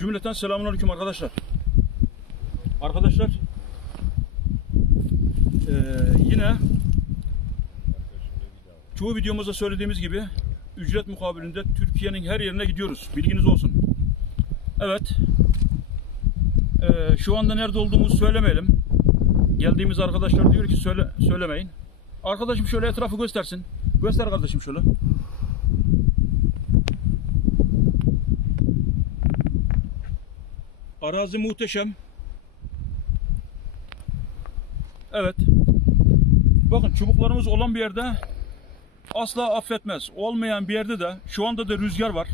Cümleten selamünaleyküm arkadaşlar. Arkadaşlar eee, yine çoğu videomuzda söylediğimiz gibi ücret mukabilinde Türkiye'nin her yerine gidiyoruz. Bilginiz olsun. Evet. Eee, şu anda nerede olduğumuzu söylemeyelim. Geldiğimiz arkadaşlar diyor ki söyle, söylemeyin. Arkadaşım şöyle etrafı göstersin. Göster kardeşim şöyle. Arazi muhteşem. Evet. Bakın çubuklarımız olan bir yerde asla affetmez. Olmayan bir yerde de şu anda da rüzgar var.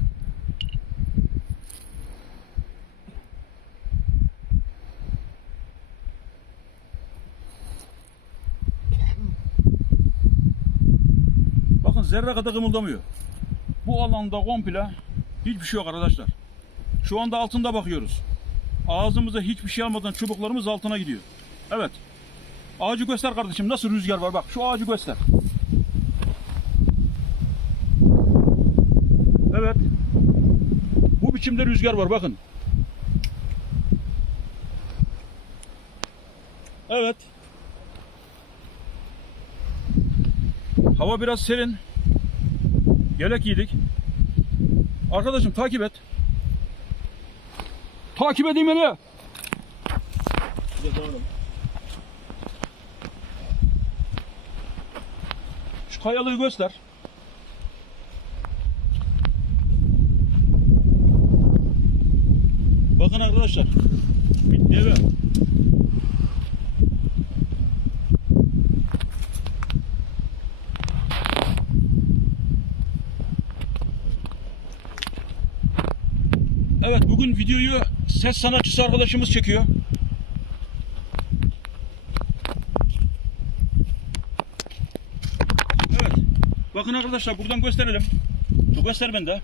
Bakın zerre kadar kımıldamıyor. Bu alanda komple hiçbir şey yok arkadaşlar. Şu anda altında bakıyoruz. Ağzımıza hiçbir şey almadan çubuklarımız altına gidiyor. Evet. Ağacı göster kardeşim. Nasıl rüzgar var bak. Şu ağacı göster. Evet. Bu biçimde rüzgar var bakın. Evet. Hava biraz serin. Yelek giydik. Arkadaşım takip et. Takip edeyim beni. Şu kayalığı göster. Bakın arkadaşlar. Bir deve. Evet bugün videoyu ses sanatçısı arkadaşımız çekiyor. Evet. Bakın arkadaşlar buradan gösterelim. Bu göster bende.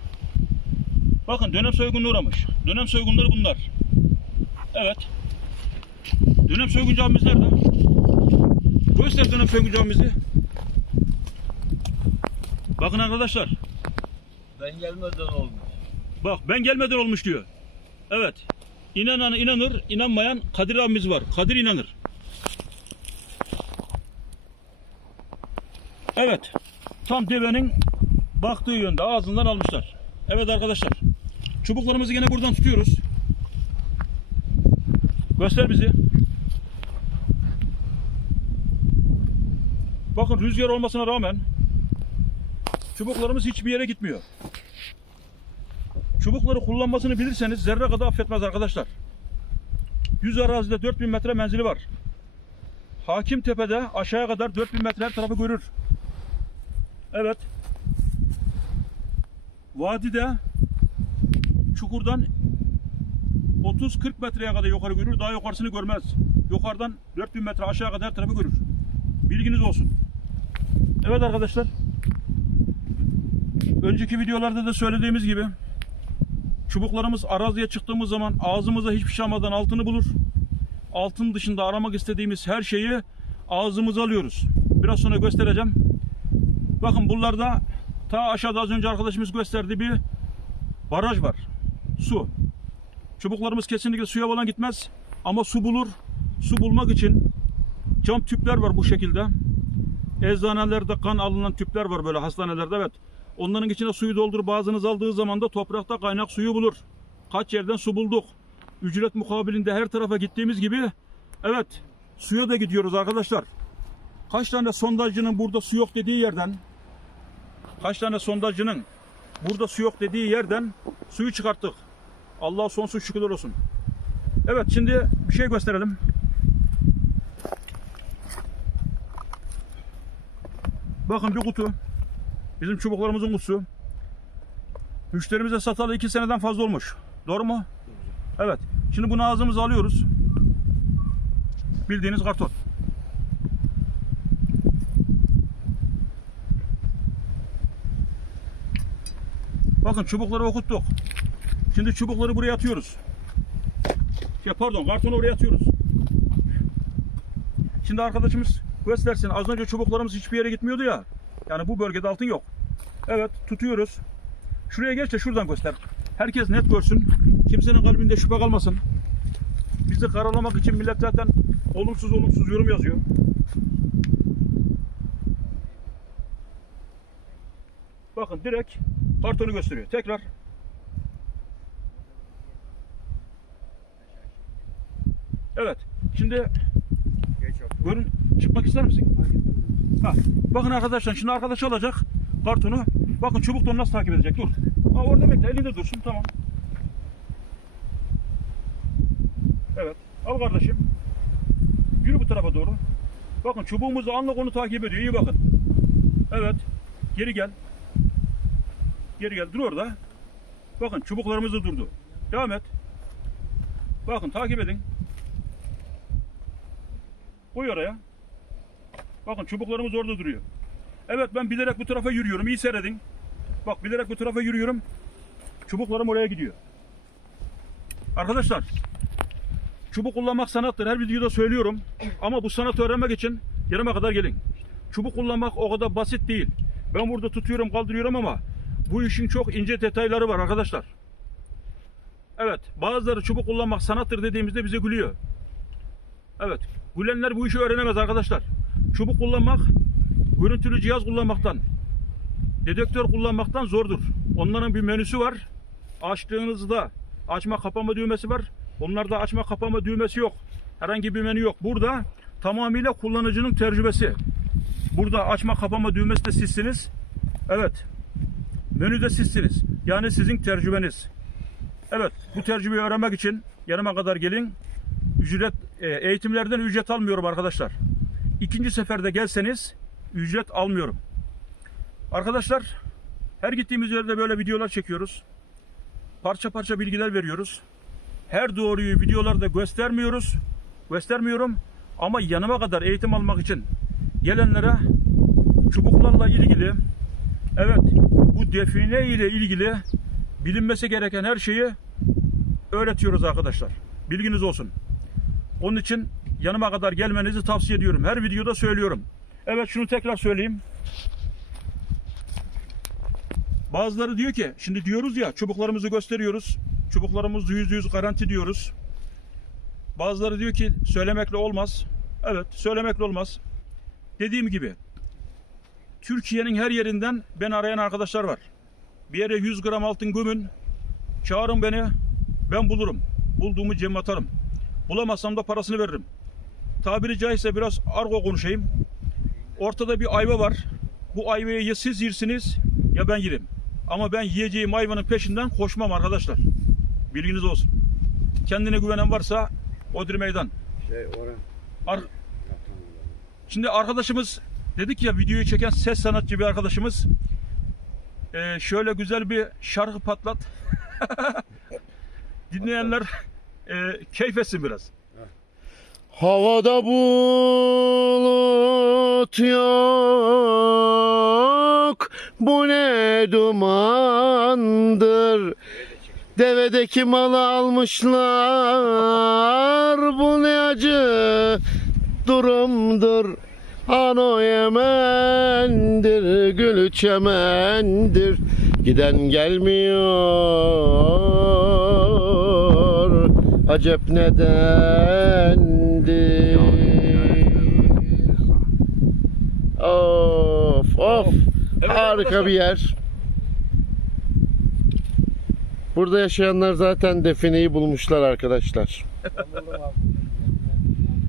Bakın dönem soygununa uğramış. Dönem soygunları bunlar. Evet. Dönem soygun camimiz nerede? Göster dönem soygun camimizi. Bakın arkadaşlar. Ben gelmeden olmuş. Bak ben gelmeden olmuş diyor. Evet. İnanan inanır, inanmayan Kadir abimiz var. Kadir inanır. Evet. Tam devenin baktığı yönde ağzından almışlar. Evet arkadaşlar. Çubuklarımızı yine buradan tutuyoruz. Göster bizi. Bakın rüzgar olmasına rağmen çubuklarımız hiçbir yere gitmiyor. Çubukları kullanmasını bilirseniz zerre kadar affetmez arkadaşlar. 100 arazide 4000 metre menzili var. Hakim Tepe'de aşağıya kadar 4000 metre her tarafı görür. Evet. Vadide çukurdan 30-40 metreye kadar yukarı görür. Daha yukarısını görmez. Yukarıdan 4000 metre aşağı kadar her tarafı görür. Bilginiz olsun. Evet arkadaşlar. Önceki videolarda da söylediğimiz gibi Çubuklarımız araziye çıktığımız zaman ağzımıza hiçbir şey almadan altını bulur. Altın dışında aramak istediğimiz her şeyi ağzımıza alıyoruz. Biraz sonra göstereceğim. Bakın buralarda ta aşağıda az önce arkadaşımız gösterdiği bir baraj var. Su. Çubuklarımız kesinlikle suya falan gitmez. Ama su bulur. Su bulmak için cam tüpler var bu şekilde. Eczanelerde kan alınan tüpler var böyle hastanelerde evet. Onların içine suyu doldurup ağzınız aldığı zaman da toprakta kaynak suyu bulur. Kaç yerden su bulduk. Ücret mukabilinde her tarafa gittiğimiz gibi evet suya da gidiyoruz arkadaşlar. Kaç tane sondajcının burada su yok dediği yerden kaç tane sondajcının burada su yok dediği yerden suyu çıkarttık. Allah sonsuz şükürler olsun. Evet şimdi bir şey gösterelim. Bakın bir kutu. Bizim çubuklarımızın kutusu. Müşterimize satalı iki seneden fazla olmuş. Doğru mu? Evet. Şimdi bunu ağzımıza alıyoruz. Bildiğiniz karton. Bakın çubukları okuttuk. Şimdi çubukları buraya atıyoruz. Ya pardon kartonu oraya atıyoruz. Şimdi arkadaşımız göstersin. Az önce çubuklarımız hiçbir yere gitmiyordu ya. Yani bu bölgede altın yok. Evet tutuyoruz. Şuraya geç de şuradan göster. Herkes net görsün. Kimsenin kalbinde şüphe kalmasın. Bizi karalamak için millet zaten olumsuz olumsuz yorum yazıyor. Bakın direkt kartonu gösteriyor. Tekrar. Evet. Şimdi görün çıkmak ister misin? Ha, bakın arkadaşlar şimdi arkadaş alacak kartonu. Bakın çubuk da nasıl takip edecek? Dur. Ha, orada bekle elinde dursun tamam. Evet. Al kardeşim. Yürü bu tarafa doğru. Bakın çubuğumuz anlık onu takip ediyor. İyi bakın. Evet. Geri gel. Geri gel. Dur orada. Bakın çubuklarımız da durdu. Devam et. Bakın takip edin. Koy oraya. Bakın çubuklarımız orada duruyor. Evet ben bilerek bu tarafa yürüyorum. İyi seyredin. Bak bilerek bu tarafa yürüyorum. Çubuklarım oraya gidiyor. Arkadaşlar çubuk kullanmak sanattır. Her videoda söylüyorum. Ama bu sanatı öğrenmek için yanıma kadar gelin. Çubuk kullanmak o kadar basit değil. Ben burada tutuyorum kaldırıyorum ama bu işin çok ince detayları var arkadaşlar. Evet bazıları çubuk kullanmak sanattır dediğimizde bize gülüyor. Evet. Gülenler bu işi öğrenemez arkadaşlar. Çubuk kullanmak, görüntülü cihaz kullanmaktan, dedektör kullanmaktan zordur. Onların bir menüsü var. Açtığınızda açma kapama düğmesi var. Onlarda açma kapama düğmesi yok. Herhangi bir menü yok. Burada tamamıyla kullanıcının tecrübesi. Burada açma kapama düğmesi de sizsiniz. Evet. Menüde sizsiniz. Yani sizin tecrübeniz. Evet. Bu tecrübeyi öğrenmek için yanıma kadar gelin ücret e, eğitimlerden ücret almıyorum arkadaşlar. İkinci seferde gelseniz ücret almıyorum. Arkadaşlar her gittiğimiz yerde böyle videolar çekiyoruz. Parça parça bilgiler veriyoruz. Her doğruyu videolarda göstermiyoruz. Göstermiyorum ama yanıma kadar eğitim almak için gelenlere çubuklarla ilgili evet bu define ile ilgili bilinmesi gereken her şeyi öğretiyoruz arkadaşlar. Bilginiz olsun. Onun için yanıma kadar gelmenizi tavsiye ediyorum. Her videoda söylüyorum. Evet şunu tekrar söyleyeyim. Bazıları diyor ki şimdi diyoruz ya çubuklarımızı gösteriyoruz. Çubuklarımız yüzde yüz garanti diyoruz. Bazıları diyor ki söylemekle olmaz. Evet söylemekle olmaz. Dediğim gibi Türkiye'nin her yerinden beni arayan arkadaşlar var. Bir yere 100 gram altın gömün. Çağırın beni. Ben bulurum. Bulduğumu cebime atarım. Bulamazsam da parasını veririm. Tabiri caizse biraz argo konuşayım. Ortada bir ayva var. Bu ayvayı ya siz yersiniz ya ben yerim. Ama ben yiyeceğim ayvanın peşinden koşmam arkadaşlar. Bilginiz olsun. Kendine güvenen varsa odur meydan. Şey oran. Ar- Şimdi arkadaşımız dedik ya videoyu çeken ses sanatçı bir arkadaşımız Ee, şöyle güzel bir şarkı patlat. Dinleyenler e, keyif etsin biraz. Havada bulut yok. Bu ne dumandır? Devedeki malı almışlar. Bu ne acı durumdur? Ano Yemen'dir, gülü çemendir. Giden gelmiyor. Acep nedendir Of of. Evet Harika bir yer. Burada yaşayanlar zaten defineyi bulmuşlar arkadaşlar